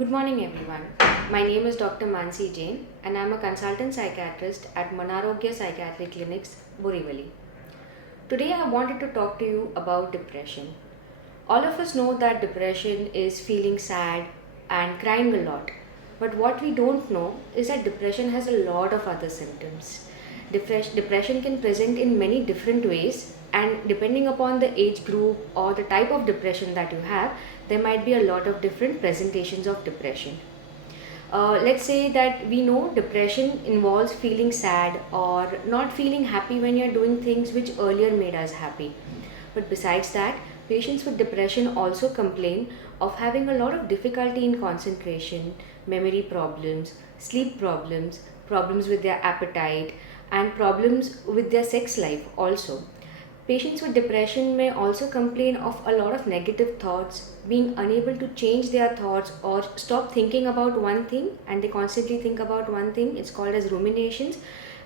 Good morning, everyone. My name is Dr. Mansi Jain, and I'm a consultant psychiatrist at Manarogya Psychiatry Clinics, Borivali. Today, I wanted to talk to you about depression. All of us know that depression is feeling sad and crying a lot. But what we don't know is that depression has a lot of other symptoms. Depression can present in many different ways, and depending upon the age group or the type of depression that you have, there might be a lot of different presentations of depression. Let's say that we know depression involves feeling sad or not feeling happy when you're doing things which earlier made us happy. But besides that, patients with depression also complain of having a lot of difficulty in concentration, memory problems, sleep problems, problems with their appetite, and problems with their sex life also. Patients with depression may also complain of a lot of negative thoughts, being unable to change their thoughts or stop thinking about one thing, and they constantly think about one thing. It's called as ruminations.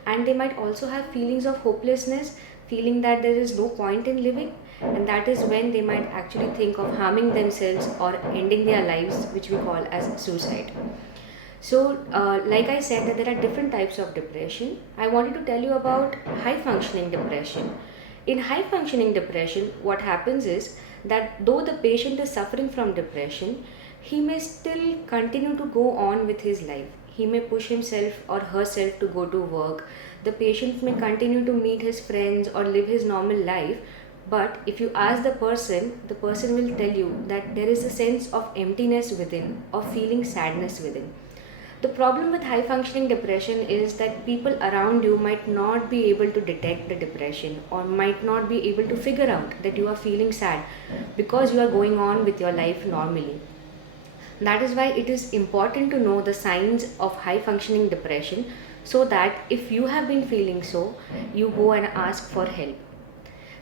And they might also have feelings of hopelessness, feeling that there is no point in living, and that is when they might actually think of harming themselves or ending their lives, which we call as suicide. So, like I said, that there are different types of depression. I wanted to tell you about high functioning depression. In high functioning depression, what happens is that though the patient is suffering from depression, he may still continue to go on with his life. He may push himself or herself to go to work. The patient may continue to meet his friends or live his normal life. But if you ask the person will tell you that there is a sense of emptiness within, of feeling sadness within. The problem with high functioning depression is that people around you might not be able to detect the depression or might not be able to figure out that you are feeling sad because you are going on with your life normally. That is why it is important to know the signs of high functioning depression so that if you have been feeling so, you go and ask for help.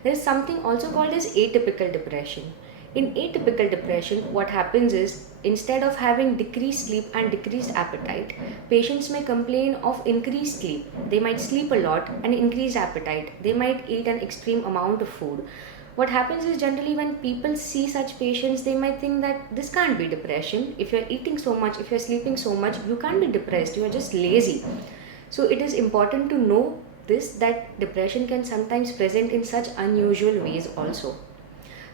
There is something also called as atypical depression. In atypical depression, what happens is instead of having decreased sleep and decreased appetite, patients may complain of increased sleep. They might sleep a lot and increased appetite. They might eat an extreme amount of food. What happens is generally when people see such patients, they might think that this can't be depression. If you're eating so much, if you're sleeping so much, you can't be depressed. You are just lazy. So it is important to know this that depression can sometimes present in such unusual ways also.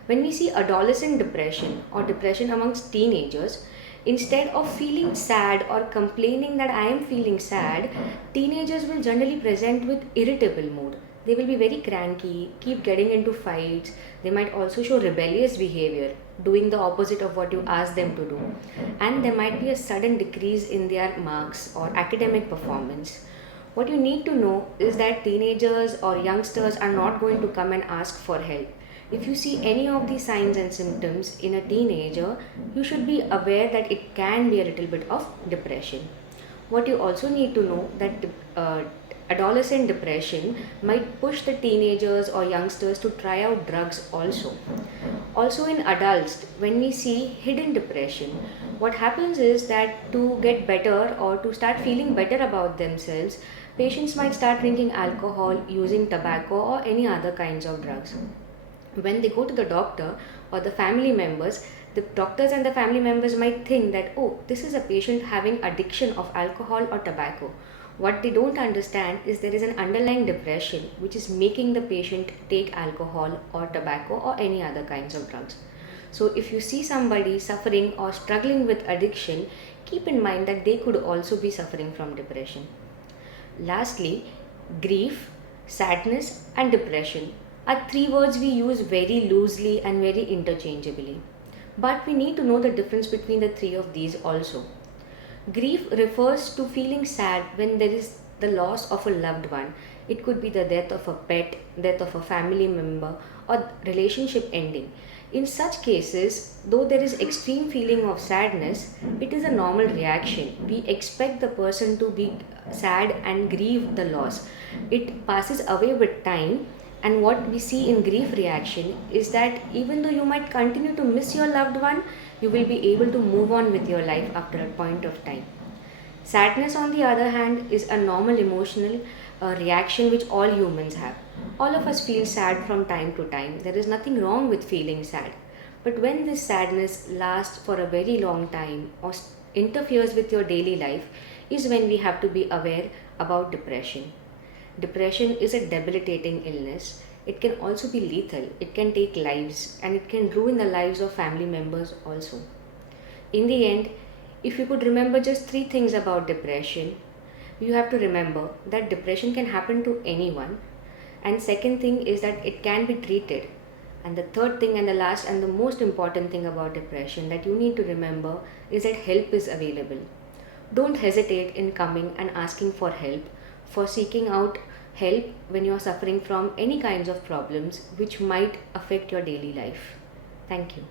When we see adolescent depression or depression amongst teenagers, instead of feeling sad or complaining that I am feeling sad, teenagers will generally present with irritable mood. They will be very cranky, keep getting into fights. They might also show rebellious behavior, doing the opposite of what you ask them to do. And there might be a sudden decrease in their marks or academic performance. What you need to know is that teenagers or youngsters are not going to come and ask for help. If you see any of these signs and symptoms in a teenager, you should be aware that it can be a little bit of depression. What you also need to know that adolescent depression might push the teenagers or youngsters to try out drugs also. Also in adults, when we see hidden depression, what happens is that to get better or to start feeling better about themselves, patients might start drinking alcohol, using tobacco or any other kinds of drugs. When they go to the doctor or the family members, the doctors and the family members might think that, oh, this is a patient having addiction of alcohol or tobacco. What they don't understand is there is an underlying depression which is making the patient take alcohol or tobacco or any other kinds of drugs. So if you see somebody suffering or struggling with addiction, keep in mind that they could also be suffering from depression. Lastly, grief, sadness and depression are three words we use very loosely and very interchangeably. But we need to know the difference between the three of these also. Grief refers to feeling sad when there is the loss of a loved one. It could be the death of a pet, death of a family member, or relationship ending. In such cases, though there is extreme feeling of sadness, it is a normal reaction. We expect the person to be sad and grieve the loss. It passes away with time, and what we see in grief reaction is that even though you might continue to miss your loved one, you will be able to move on with your life after a point of time. Sadness, on the other hand, is a normal emotional reaction which all humans have. All of us feel sad from time to time. There is nothing wrong with feeling sad. But when this sadness lasts for a very long time or interferes with your daily life, is when we have to be aware about depression. Depression is a debilitating illness. It can also be lethal. It can take lives and it can ruin the lives of family members also. In the end, if you could remember just three things about depression, you have to remember that depression can happen to anyone. And second thing is that it can be treated. And the third thing and the last and the most important thing about depression that you need to remember is that help is available. Don't hesitate in coming and asking for help, for seeking out help when you are suffering from any kinds of problems which might affect your daily life. Thank you.